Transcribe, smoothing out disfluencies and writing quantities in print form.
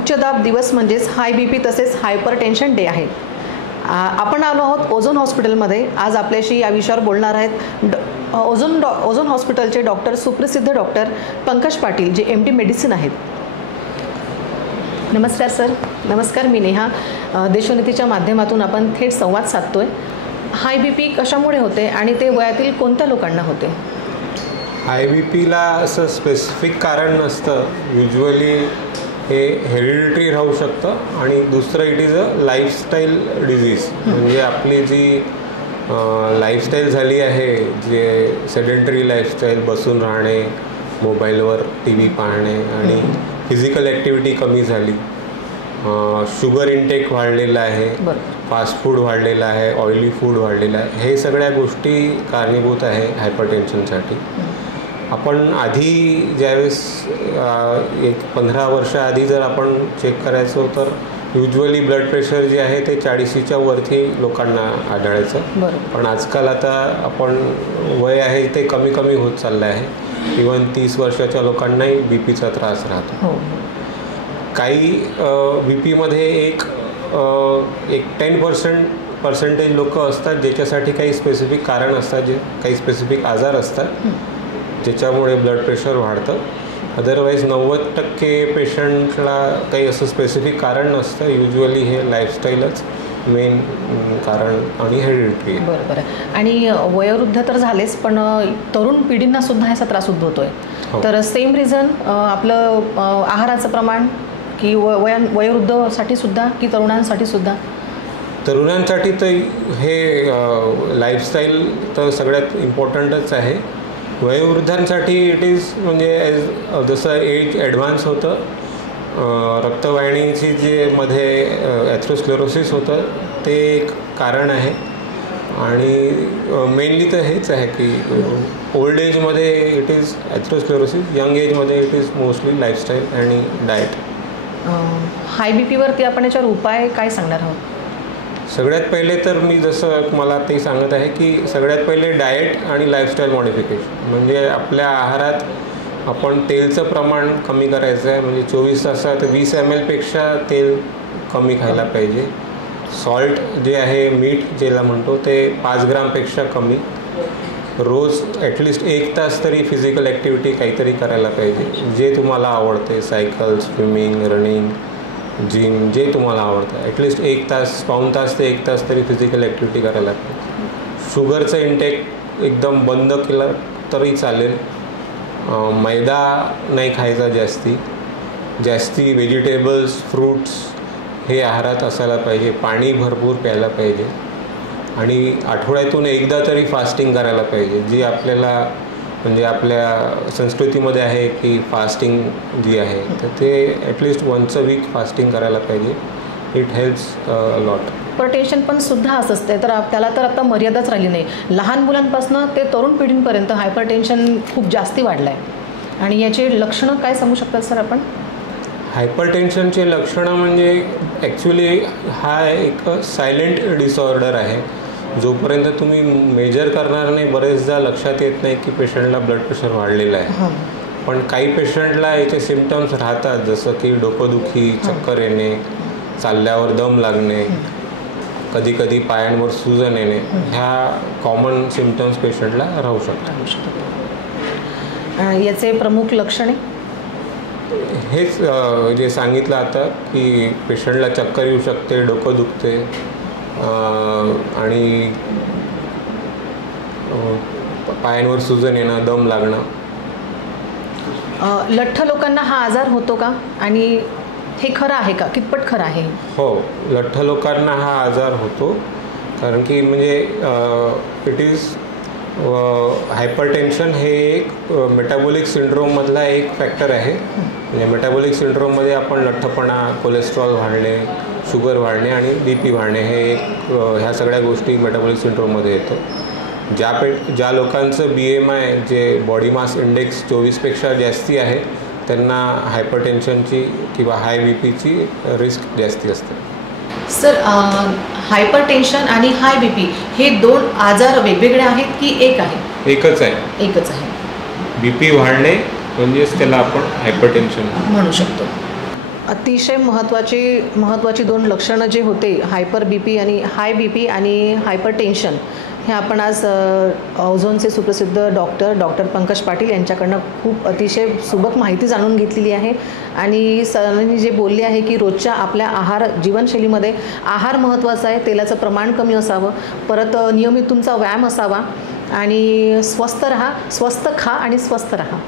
उच्च दाब दिवस म्हणजेच हाय बी पी तसेच हायपरटेन्शन डे आहे. आपण आलो आहोत ओझोन हॉस्पिटलमध्ये. आज आपल्याशी या विषयावर बोलणार आहेत ओझोन हॉस्पिटलचे डॉक्टर, सुप्रसिद्ध डॉक्टर पंकज पाटील, जे MD मेडिसिन आहेत. नमस्कार सर. नमस्कार, मी नेहा. देशोन्नतीच्या माध्यमातून आपण थेट संवाद साधतोय. हाय बी पी कशामुळे होते आणि ते वयातील कोणत्या लोकांना होते? हाय बी पीला असं स्पेसिफिक कारण नसतं. युजली हे हेरिडिटरी राहू शकतं आणि दुसरं it is a lifestyle disease. म्हणजे आपली जी लाईफस्टाईल झाली आहे, जे सेडेंटरी लाईफस्टाईल, बसून राहणे, मोबाईलवर TV पाहणे आणि फिजिकल ॲक्टिव्हिटी कमी झाली, शुगर इंटेक वाढलेला आहे, फास्ट फूड वाढलेलं आहे, ऑइली फूड वाढलेलं आहे, हे सगळ्या गोष्टी कारणीभूत आहे हायपरटेन्शनसाठी. आपण आधी ज्यावेळेस 15 वर्ष आधी जर आपण चेक करायचो तर युजली ब्लड प्रेशर जे आहे ते 40च्या वरती लोकांना आढळायचं. पण आजकाल आता आपण वय आहे ते कमी कमी होत चाललं आहे. इवन 30 वर्षाच्या लोकांनाही BPचा त्रास राहतो. काही BPमध्ये एक 10% लोक असतात ज्याच्यासाठी काही स्पेसिफिक कारण असतात, जे काही स्पेसिफिक आजार असतात ज्याच्यामुळे ब्लड प्रेशर वाढतं. अदरवाईज 90% पेशंटला काही असं स्पेसिफिक कारण नसतं. युजली हे लाईफस्टाईलच मेन कारण आणि हेरिडिटरी. बरोबर. आणि वयोवृद्ध तर झालेच, पण तरुण पिढींना सुद्धा ह्याचा त्रास उद्भवतोय. तर सेम रिझन आपलं आहाराचं प्रमाण की वयोवृद्धसाठी सुद्धा की तरुणांसाठी सुद्धा? तरुणांसाठी तर हे लाईफस्टाईल तर सगळ्यात इम्पॉर्टंटच आहे. वयोवृद्धांसाठी इट इज म्हणजे जसं एज ॲडव्हान्स होतं, रक्तवाहिनीची जे मध्ये ॲथ्रोस्क्लेरोसिस होतं ते एक कारण आहे. आणि मेनली तर हेच आहे की ओल्ड एजमध्ये इट इज ॲथ्रोस्क्लेरोसिस, यंग एजमध्ये इट इज मोस्टली लाईफस्टाईल आणि डाएट. हाय बी पीवरती आपण याच्यावर उपाय काय सांगणार आहोत? सगळ्यात पहिले तर मी जसं मला ते सांगत आहे की सगळ्यात पहिले डाएट आणि लाईफस्टाईल मॉडिफिकेशन. म्हणजे आपल्या आहारात आपण तेलचं प्रमाण कमी करायचं आहे. म्हणजे 24 तासात 20 ml तेल कमी खायला पाहिजे. सॉल्ट जे आहे, मीठ ज्याला म्हणतो, ते 5 ग्रामपेक्षा कमी. रोज ॲटलिस्ट 1 तास तरी फिजिकल ॲक्टिव्हिटी काहीतरी करायला पाहिजे, जे तुम्हाला आवडते. सायकल, स्विमिंग, रनिंग, जिम, जे तुम्हाला आवडतं. ॲटलिस्ट 1 तास, पाऊण तास ते 1 तास तरी फिजिकल ॲक्टिव्हिटी करायला पाहिजे. शुगरचं इंटेक एकदम बंद केलं तरी चालेल. मैदा नाही खायचा जास्ती व्हेजिटेबल्स, फ्रूट्स हे आहारात असायला पाहिजे. पाणी भरपूर प्यायला पाहिजे. आणि आठवड्यातून एकदा तरी फास्टिंग करायला पाहिजे, जी आपल्याला म्हणजे आपल्या संस्कृतीमध्ये आहे की फास्टिंग जी आहे तर ते at least once a week fasting करायला पाहिजे. It helps lot. हायपरटेन्शन पण सुद्धा असं असते, तर त्याला तर आता मर्यादाच राहिली नाही. लहान मुलांपासून ते तरुण पिढींपर्यंत हायपरटेन्शन खूप जास्ती वाढलं आहे. आणि याचे लक्षणं काय सांगू शकतात सर आपण? हायपरटेन्शनचे लक्षणं म्हणजे ॲक्च्युली हा एक सायलेंट डिसऑर्डर आहे. जोपर्यंत तुम्ही मेजर करणार नाही बरेचदा लक्षात येत नाही की पेशंटला ब्लड प्रेशर वाढलेलं आहे. पण काही पेशंटला याचे सिम्पटम्स राहतात, जसं की डोकंदुखी, चक्कर येणे, चालल्यावर दम लागणे, कधी कधी पायांवर सूजन येणे, ह्या कॉमन सिम्पटम्स पेशंटला राहू शकतात. याचे प्रमुख लक्षणे हेच जे सांगितलं आता की पेशंटला चक्कर येऊ शकते, डोकं दुखते आणि पायांवर सूजन येणं, दम लागणं. लठ्ठ लोकांना हा आजार होतो का आणि हे खरं आहे का? कितपत खरं आहे? हो, लठ्ठ लोकांना हा आजार होतो. कारण की म्हणजे इट इज हायपरटेन्शन हे एक मेटाबॉलिक सिंड्रोममधला एक फॅक्टर आहे. म्हणजे मेटाबॉलिक सिंड्रोममध्ये आपण लठ्ठपणा, कोलेस्ट्रॉल वाढणे, शुगर वाढणे आणि BP वाढणे हे एक ह्या सगळ्या गोष्टी मेटाबॉलिक सिंड्रोममध्ये येतो. ज्या लोकांचं BMI जे बॉडी मास इंडेक्स 24पेक्षा जास्ती आहे त्यांना हायपरटेन्शनची किंवा हाय BPची रिस्क जास्ती असते. सर, हायपरटेन्शन आणि हाय BP हे दोन आजार वेगवेगळे आहेत की एक आहे? एकच आहे. एकच आहे. BP वाढणे म्हणजेच त्याला आपण हायपरटेन्शन म्हणू शकतो. अतिशय महत्त्वाची 2 लक्षणं जे होते हायपर बी पी आणि हाय बी पी आणि हायपर टेन्शन, हे आपण आज ओझोनचे सुप्रसिद्ध डॉक्टर पंकज पाटील यांच्याकडनं खूप अतिशय सुबक माहिती जाणून घेतलेली आहे. आणि सरांनी जे बोलले आहे की रोजच्या आपल्या जीवनशैलीमध्ये आहार महत्त्वाचा आहे, तेलाचं प्रमाण कमी असावं, परत नियमित तुमचा व्यायाम असावा आणि स्वस्थ खा आणि स्वस्थ राहा.